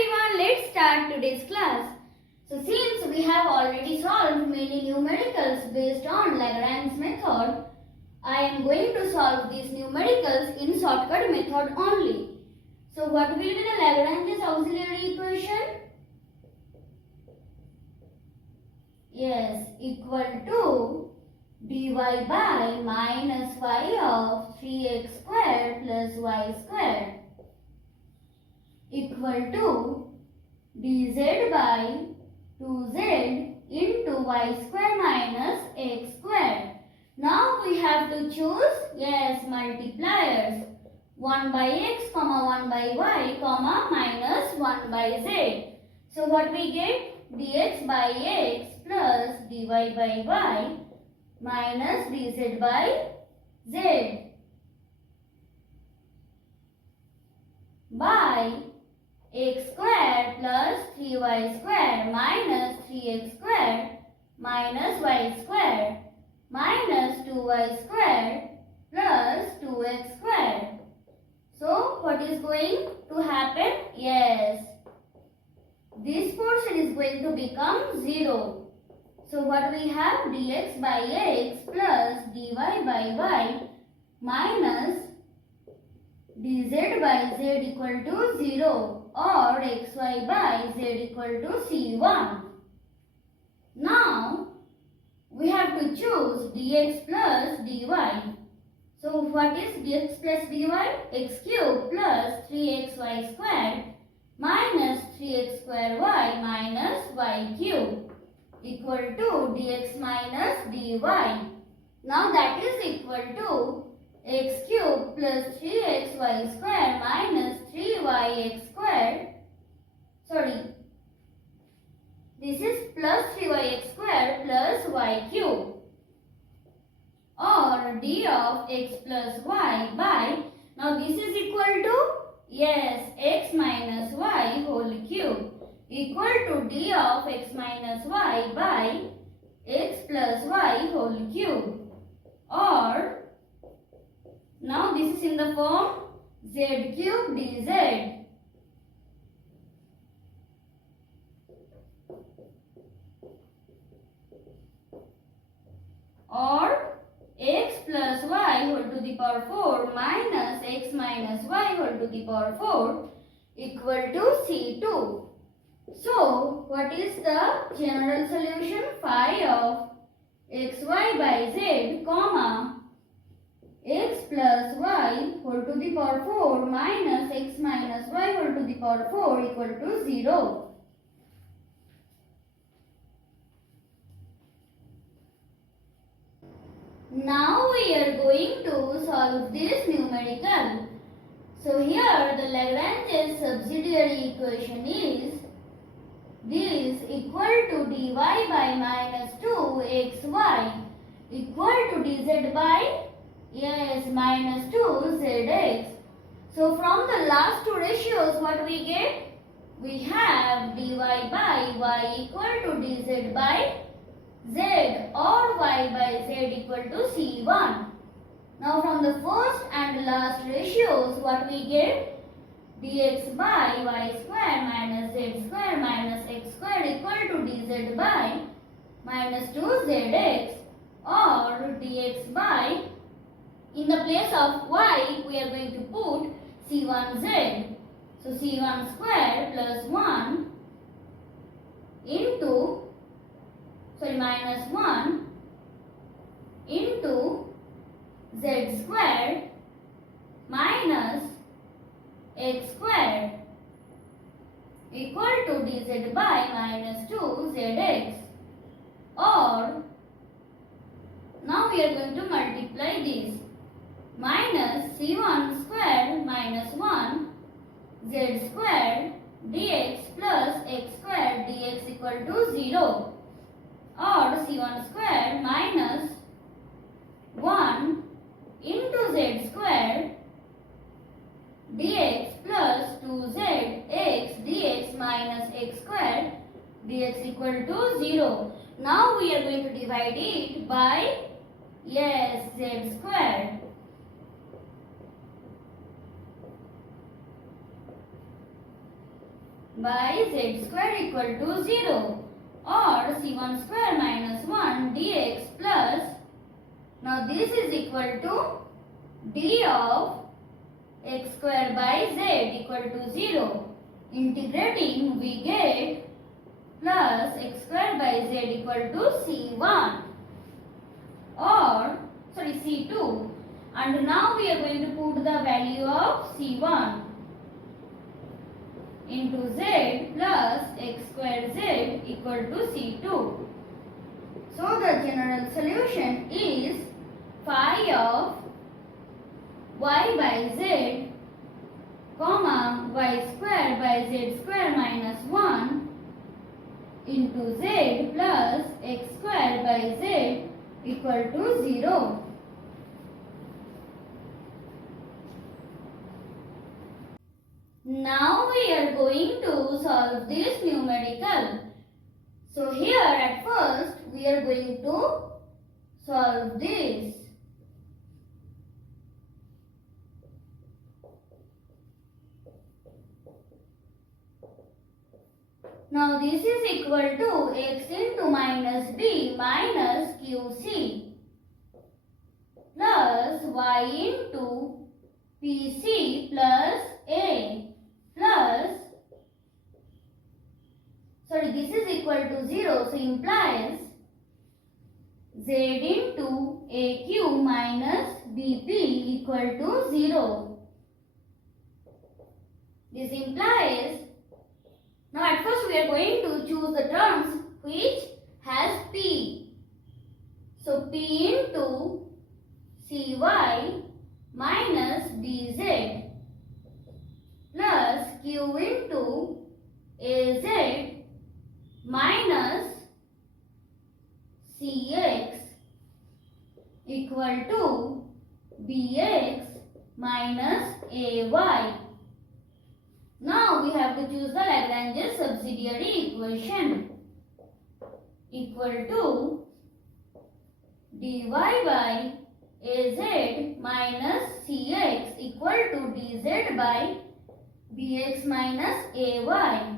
everyone, let's start today's class. So since we have already solved many numericals based on Lagrange method, I am going to solve these numericals in shortcut method only. So what will be the Lagrange's auxiliary equation? Yes, equal to dy by minus y of 3x squared plus y squared equal to dz by 2z into y square minus x square. Now we have to choose, yes, multipliers. 1 by x, 1 by y, minus 1 by z. So what we get? Dx by x plus dy by y minus dz by z by x square plus 3y square minus 3x square minus y square minus 2y square plus 2x square. So what is going to happen? Yes, this portion is going to become 0. So what we have? Dx by x plus dy by y minus dz by z equal to 0 or xy by z equal to c1. Now we have to choose dx plus dy. So what is dx plus dy? X cube plus 3xy squared minus 3x square y minus y cube equal to dx minus dy. Now that is equal to x cube plus 3xy square minus 3yx square. This is plus 3yx square plus y cube or d of x plus y by, now this is equal to, yes, x minus y whole cube equal to d of x minus y by x plus y whole cube, or now this is in the form z cube dz or x plus y whole to the power 4 minus x minus y whole to the power 4 equal to C2. So, what is the general solution? Phi of xy by z, comma, x plus y whole to the power 4 minus x minus y whole to the power 4 equal to 0. Now we are going to solve this numerical. So here the Lagrange's subsidiary equation is this equal to dy by minus 2xy equal to dz by, yes, minus 2zx. So from the last two ratios what we get? We have dy by y equal to dz by z or y by z equal to c1. Now from the first and last ratios what we get? Dx by y square minus z square minus x square equal to dz by minus 2zx or dx by, in the place of y we are going to put c1z. So c1 square plus 1 into, minus 1 into z squared minus x squared equal to dz by minus 2zx, or now we are going to multiply this minus c1 squared minus 1 z squared dx plus x squared dx equal to 0, or c1 squared minus 1 into z squared dx plus 2zx dx minus x squared dx equal to 0. Now we are going to divide it by, yes, z squared. by z square equal to 0, or c1 square minus 1 dx plus, now this is equal to d of x square by z equal to 0. Integrating we get plus x square by z equal to c1 or c2, and now we are going to put the value of c1 into z plus x square z equal to c2. So the general solution is phi of y by z comma y square by z square minus 1 into z plus x square by z equal to 0. Now we are going to solve this numerical. So here at first we are going to solve this. Now this is equal to x into minus b minus qc plus y into pc plus a plus, this is equal to 0, so implies z into aq minus bp equal to 0. This implies, now at first we are going to choose the terms which has p. So p into cy minus dz plus q into az minus cx equal to bx minus ay. Now we have to choose the Lagrange subsidiary equation equal to dy by az minus cx equal to dz by bx minus ay.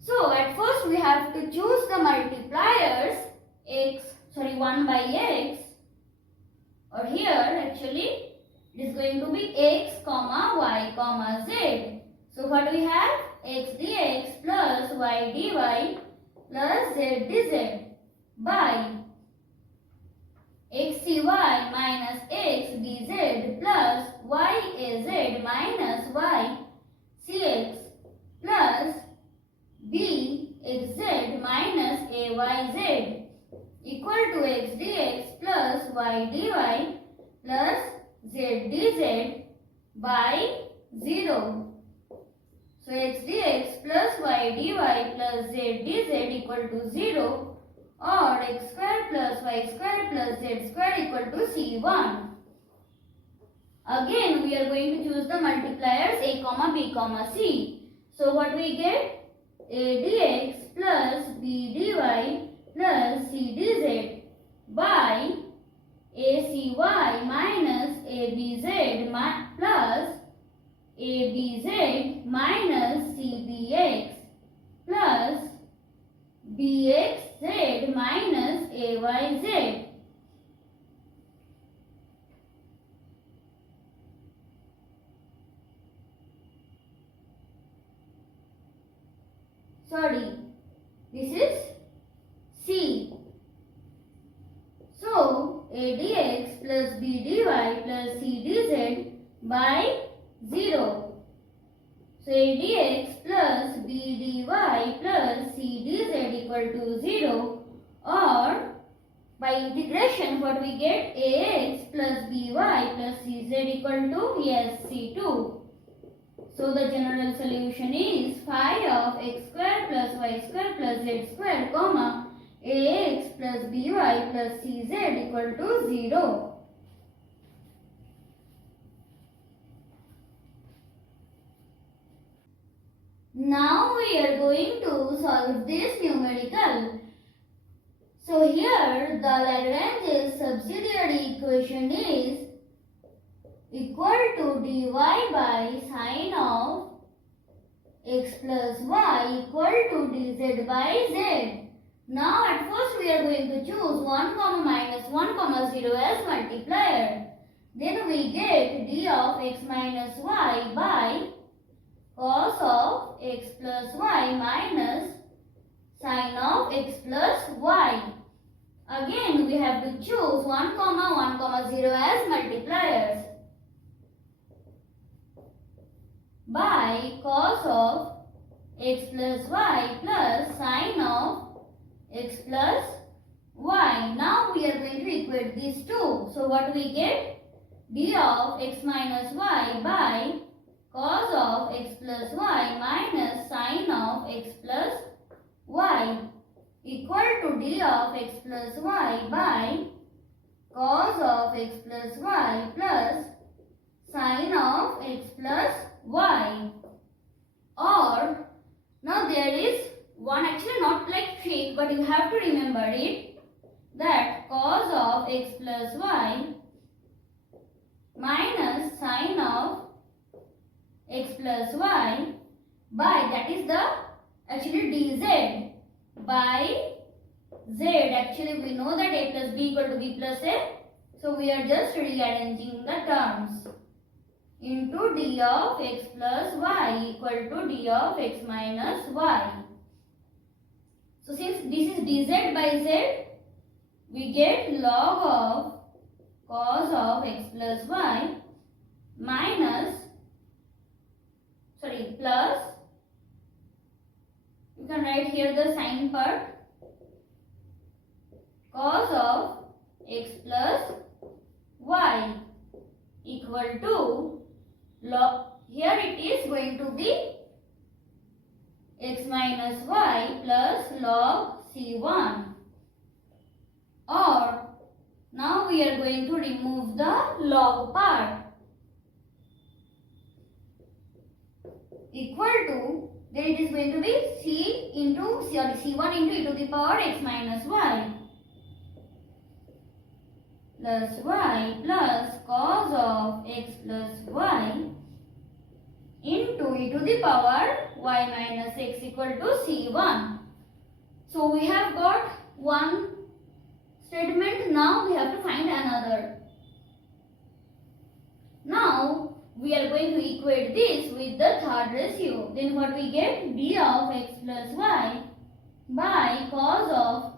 So at first we have to choose the multipliers 1 by x, or here actually it is going to be x comma y comma z. So what we have, x dx plus y dy plus z dz by xcy minus x dz plus y az minus y cx plus b xz minus ayz equal to x dx plus y dy plus z dz by 0. So x dx plus y dy plus z dz equal to 0, or x square plus y square plus z square equal to c1. Again we are going to choose the multipliers a comma b comma c. So what we get, a dx plus b dy plus c dz by acy minus abz plus abz minus cbx plus bxz minus ayz. This is c. So a dx plus b dy plus c dz by 0. So a dx plus b dy plus c dz equal to 0, or by integration what we get, ax plus by plus cz equal to c2. So the general solution is phi of x square plus y square plus z square comma ax plus by plus cz equal to 0. Now we are going to solve this numerical. So here the Lagrange subsidiary equation is equal to dy by sine of x plus y equal to dz by z. Now at first we are going to choose 1 comma minus 1 comma 0 as multiplier. Then we get d of x minus y by cos of x plus y minus sine of x plus y. Again we have to choose 1 comma 0 as multipliers. By cos of x plus y plus sine of x plus y. Now we are going to equate these two. So what we get? D of x minus y by cos of x plus y minus sine of x plus y equal to d of x plus y by cos of x plus y plus sine of x plus y. Or now there is one, actually not like trick, but you have to remember it, that cos of x plus y minus sine of x plus y by, that is the actually dz by z. Actually we know that a plus b equal to b plus a, so we are just rearranging the terms, into d of x plus y equal to d of x minus y. So since this is dz by z, we get log of cos of x plus y minus, plus, you can write here the sine part, cos of x plus y equal to log, here it is going to be x minus y plus log c1. Or now we are going to remove the log part, equal to, then it is going to be c1 into e to the power x minus y plus y plus cos of x plus y into e to the power y minus x equal to c1. So we have got one statement, now we have to find another. Now we are going to equate this with the third ratio. Then what we get? D of x plus y by cos of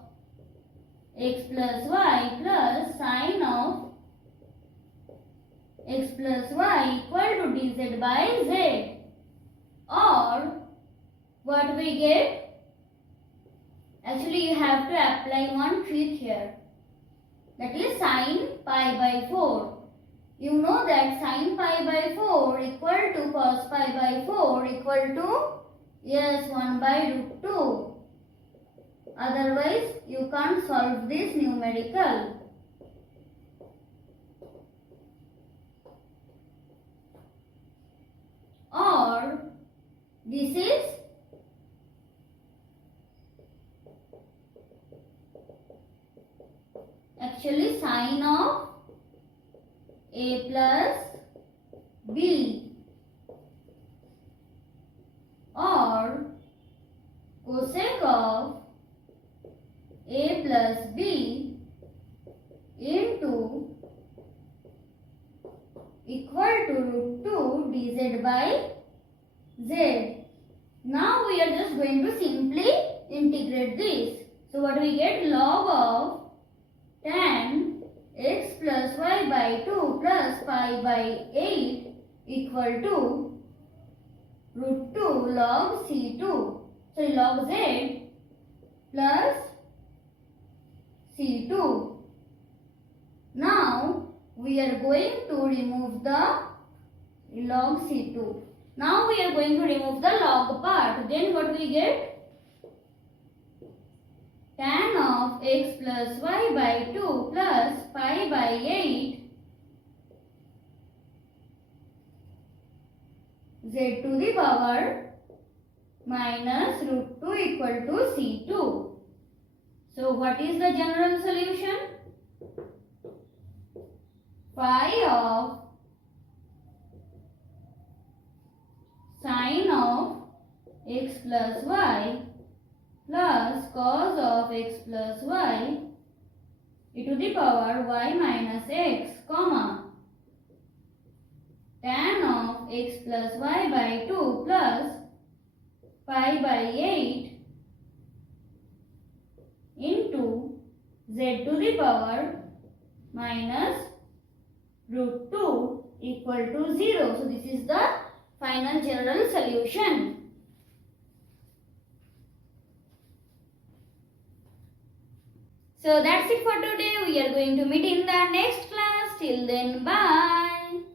x plus y plus sine of x plus y equal to dz by z. Or what we get? Actually you have to apply one trick here, that is sine pi by 4. You know that sine pi by 4 equal to cos pi by 4 equal to, yes, 1 by root 2. Otherwise, you can't solve this numerical. Or this is actually sine of a plus b, or cosec of a plus b into equal to root 2 dz by z. Now we are just going to simply integrate this. So what we get? Log of tan x plus y by 2 plus pi by 8 equal to root 2 log c2, log z plus c2. Now we are going to remove the log c2. Now we are going to remove the log part. Then what we get? Tan of x plus y by 2 plus pi by 8 z to the power minus root 2 equal to c2. So what is the general solution? Phi of sine of x plus y plus cos of x plus y e to the power y minus x, comma, tan of x plus y by 2 plus pi by 8 into z to the power minus root 2 equal to 0. So this is the final general solution. So that's it for today. We are going to meet in the next class. Till then, bye.